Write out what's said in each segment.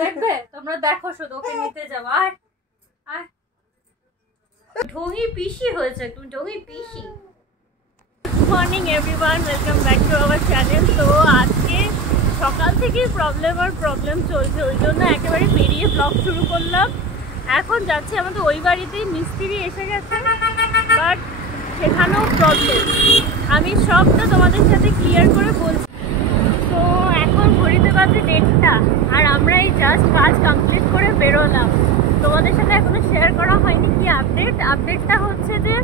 দেখবে তোমরা দেখো শুধু ওকে নিতে যাবো। আর আর ঢোঙি পিসি হয়েছে, তুমি ঢোঙি পিসি। Good morning everyone, welcome back to our channel. তো আজকে সকাল থেকেই প্রবলেম চলছে, ওই জন্য একেবারে বেরিয়ে ব্লগ শুরু করলাম। এখন যাচ্ছি আমাদের ওই বাড়িতেই, মিস্ত্রি এসে গেছে, বাট সেখানেও প্রবলেম। আমি সবটা তোমাদের সাথে ক্লিয়ার করে বলছি। তো এখন ঘড়িতে বাজে 1:30 আর আমরা এই জাস্ট কাজ কমপ্লিট করে বেরোলাম। তোমাদের সাথে এখনো শেয়ার করা হয়নি কি আপডেটটা হচ্ছে যে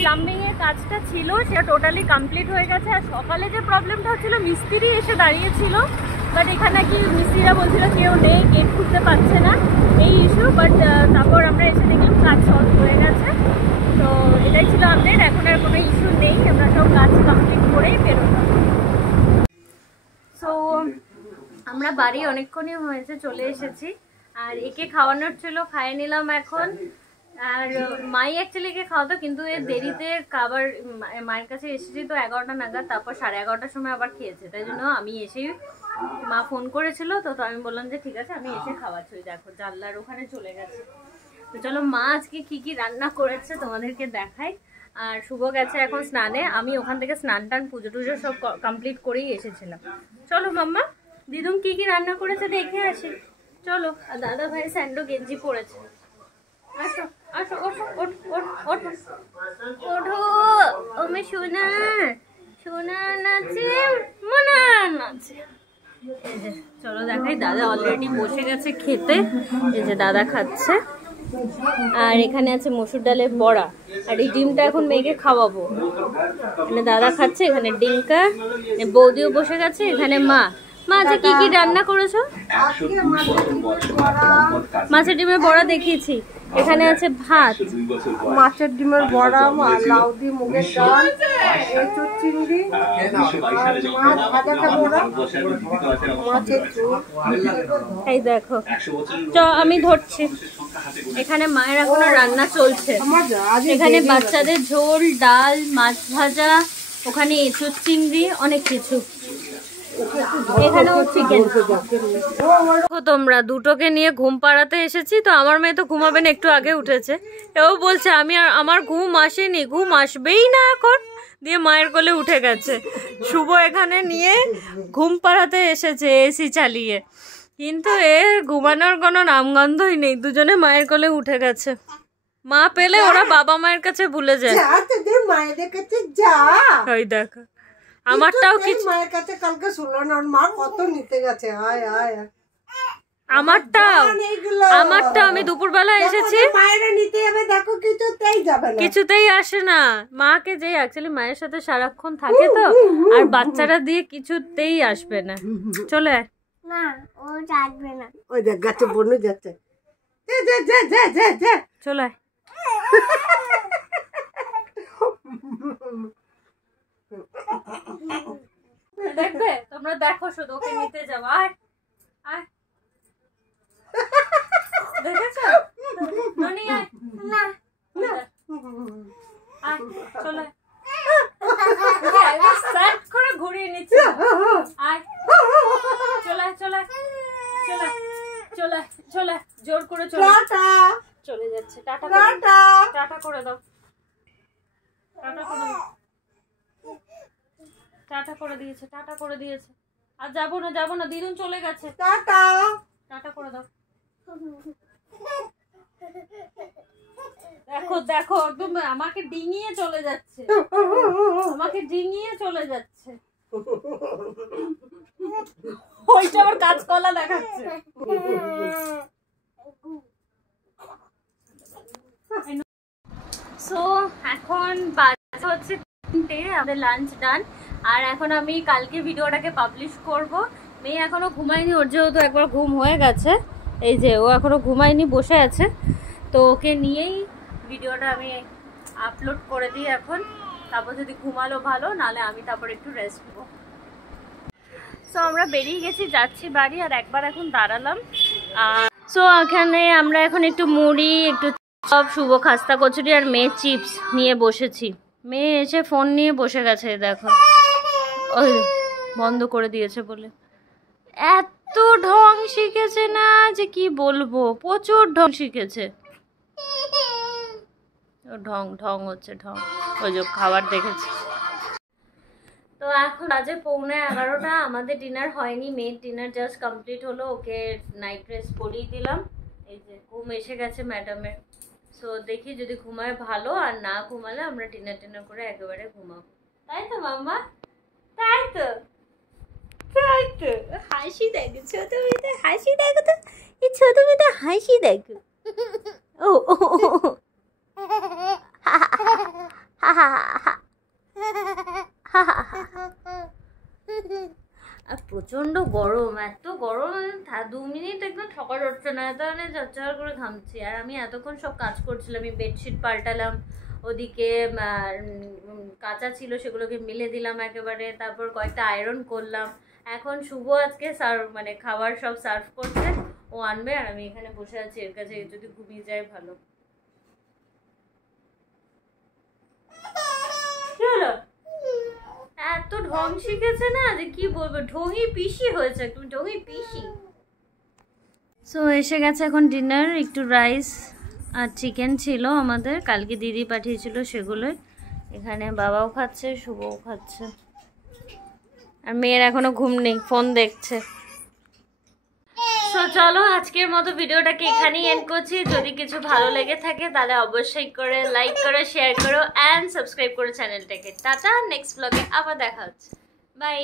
প্লাম্বিংয়ের কাজটা ছিল সেটা টোটালি কমপ্লিট হয়ে গেছে। আর সকালে যে প্রবলেমটা হচ্ছিলো, মিস্ত্রি এসে দাঁড়িয়েছিল, বাট এখানে কি মিস্ত্রিরা বলছিল কেউ নেই, গেট খুলতে পারছে না, এই ইস্যু। বাট তারপর আমরা এসে দেখলাম কাজ সলভ হয়ে গেছে। তো এটাই ছিল আপডেট, এখন আর কোনো ইস্যু নেই, আমরা সব কাজ কমপ্লিট করেই বেরোলাম। সো আমরা বাড়ি অনেকক্ষণই হয়েছে চলে এসেছি, আর একে খাওয়ানোর ছিল, খাইয়ে নিলাম এখন। আর মাই অ্যাকচুয়ালি একে খাওয়াতো, কিন্তু এর দেরিতে খাবার মায়ের কাছে এসেছি তো 11টা নাগাদ, তারপর 11:30টার সময় আবার খেয়েছে। তাই জন্য আমি এসেই, মা ফোন করেছিল তো আমি বললাম যে ঠিক আছে আমি এসে খাওয়াচ্ছি। দেখো জানলার ওখানে চলে গেছে। তো চলো মা আজকে কি কি রান্না করেছে তোমাদেরকে দেখাই। আর শুভ গেছে এখন স্নানে, আমি ওখান থেকে স্নান টান পুজো টুজো সব কমপ্লিট করেই এসেছিলাম। চলো মাম্মা দিদুম কি কি রান্না করেছে দেখে আসি, চলো। আর দাদা ভাই স্যান্ডো গেঞ্জি পরেছে, আসো আসো, ওঠো ওঠো ওঠো, আমি সোনা নাচে মোনা নাচে। এই যে চলো দেখাই, দাদা অলরেডি বসে গেছে খেতে, এই যে দাদা খাচ্ছে। আর এখানে আছে মসুর ডালের বড়া, আর এই ডিমটা এখন মেয়েকে খাওয়াবো। এখানে দাদা খাচ্ছে, এখানে ডিঙ্কা, বৌদিও বসে গেছে, এখানে মা আজকে কি কি রান্না করেছো? মাছের ডিমের বড়া দেখিয়েছি, এখানে আছে ভাত, মাছের ডিমের বড়া, লাউ দিয়ে মুগের ডাল, এঁচোড় চিংড়ি, মাছ ভাজাটা বড়া, মাছের ঝোল। এই দেখো আমি ধরছি, এখানে মায়ের এখনো রান্না চলছে। এখানে বাচ্চাদের ঝোল, ডাল, মাছ ভাজা, ওখানে এঁচোড় চিংড়ি, অনেক কিছু। এখানেও চিকেন। তোমরা দুটোকে নিয়ে ঘুম পাড়াতে এসেছি, তো আমার মেয়ে তো ঘুমাবে না, একটু আগে উঠেছে। এও বলছে আমার ঘুম আসেনি, ঘুম আসবেই না এখন, দিয়ে মায়ের কোলে উঠে গেছে। শুভ এখানে নিয়ে ঘুম পাড়াতে এসেছে এসি চালিয়ে, কিন্তু ঘুমানোর কোনো নামগন্ধই নেই, দুজনে মায়ের কোলে উঠে গেছে। মা পেলে ওরা বাবা মায়ের কাছে ভুলে যায়। মায়েদের কাছে যা, ওই দেখো আমারটাও কিছু, মায়ের কাছে কালকে শুনলো না, ওর মা কত নিতে গেছে। আমারটা আমি দুপুরবেলা এসেছি, মায়েরা নিতে যাবে, দেখো কিছুতেই যাবে না, কিছুতেই আসে না। মাকে যে অ্যাকচুয়ালি মায়ের সাথে সারাক্ষণ থাকে তো, আর বাচ্চারা দিয়ে কিছুতেই আসবে না। চলে আয় না, ও আসবে না। ওই দেখ গাছে বনু যাচ্ছে, চলে আয়। দেখবে তোমরা দেখো শুধু ওকে নিতে যাবো। আর দেখেছো ননি, আয় না আয়, চলে সেট করে ঘুরিয়ে নিচ্ছে। আয় চলে চলে চলে চলে চলে, জোর করে চলে চলে যাচ্ছে। টাটা টাটা করে দাও, টাটা করে দাও। টাটা করে দিয়েছে। আর যাবো না দিদুন চলে গেছে। টাটা করে দাও। দেখো একদম আমাকে ডিঙিয়ে চলে যাচ্ছে, ওইটা আবার কাঁচকলা দেখাচ্ছে। সো এখন বাজে হচ্ছে 3টে, আমাদের লাঞ্চ ডান। আর এখন আমি কালকে ভিডিওটাকে পাবলিশ করব। মেয়ে এখনো ঘুমায়নি, ওর যেহেতু একবার ঘুম হয়ে গেছে, এই যে ও এখনো ঘুমায়নি, বসে আছে। তো ওকে নিয়েই ভিডিওটা আমি আপলোড করে দিই এখন, তারপর যদি ঘুমালো ভালো, নাহলে আমি তারপর একটু রেস্ট নেবো। সো আমরা বেরিয়ে গেছি, যাচ্ছি বাড়ি। আর একবার এখন দাঁড়ালাম। সো এখানে আমরা এখন একটু মুড়ি, একটু সব, শুভ খাস্তা কচুরি আর মেয়ে চিপস নিয়ে বসেছি। মেয়ে এসে ফোন নিয়ে বসে গেছে, দেখো ওই বন্ধ করে দিয়েছে বলে। এত ঢং শিখেছে না, শিখেছে কি বলবো, প্রচুর ঢং শিখেছে। ঢং ঢং হচ্ছে ঢং, ওই যে খাবার দেখেছে। তো এখন বাজে 11:15, আমাদের ডিনার হয়নি, মেয়ের ডিনার জাস্ট কমপ্লিট হলো, ওকে নাইট ড্রেস পরিয়ে দিলাম। এই যে ঘুম এসে গেছে ম্যাডামের। সো দেখি যদি ঘুমায় ভালো, আর না ঘুমালে আমরা ডিনার করে একেবারে ঘুমাবো, তাই তো মাম্মা? তাই তো, তাই তো। হাসি দেখো ছোট মেয়েটা, হাসি দেখো তো, এই ছোট মেয়েটা হাসি দেখো। ও আর প্রচন্ড গরম, এত গরম 2 মিনিট একদম ঠকা যাচ্ছে না, এত মানে ঝরঝর করে ঘামছি। আর আমি এতক্ষণ সব কাজ করছিলাম, আমি বেডশিট পাল্টালাম, ওদিকে কাঁচা ছিল সেগুলোকে মিলে দিলাম একেবারে, তারপর কয়েকটা আয়রন করলাম। এখন শুভ আজকে মানে খাবার সব সার্ভ করছে, ও আনবে, আর আমি এখানে বসে আছি এর কাছে, যদি ঘুমিয়ে যায় ভালো। চলো, এত ঢং শিখেছে না যে কি বলবো, ঢঙি পিসি হয়েছে, তুমি ঢঙি পিসি। সো এসে গেছে এখন ডিনার, একটু রাইস আর চিকেন ছিল আমাদের, কালকে দিদি পাঠিয়েছিল সেগুলোই। এখানে বাবাও খাচ্ছে, শুভও খাচ্ছে, আর মেয়ের এখনো ঘুম নেই, ফোন দেখছে। সো চলো আজকের মতো ভিডিওটাকে এখানেই এন্ড করছি। যদি কিছু ভালো লেগে থাকে তাহলে অবশ্যই করে লাইক করো, শেয়ার করো অ্যান্ড সাবস্ক্রাইব করো চ্যানেলটাকে। টাটা, নেক্সট ব্লগে আবার দেখা হচ্ছে, বাই।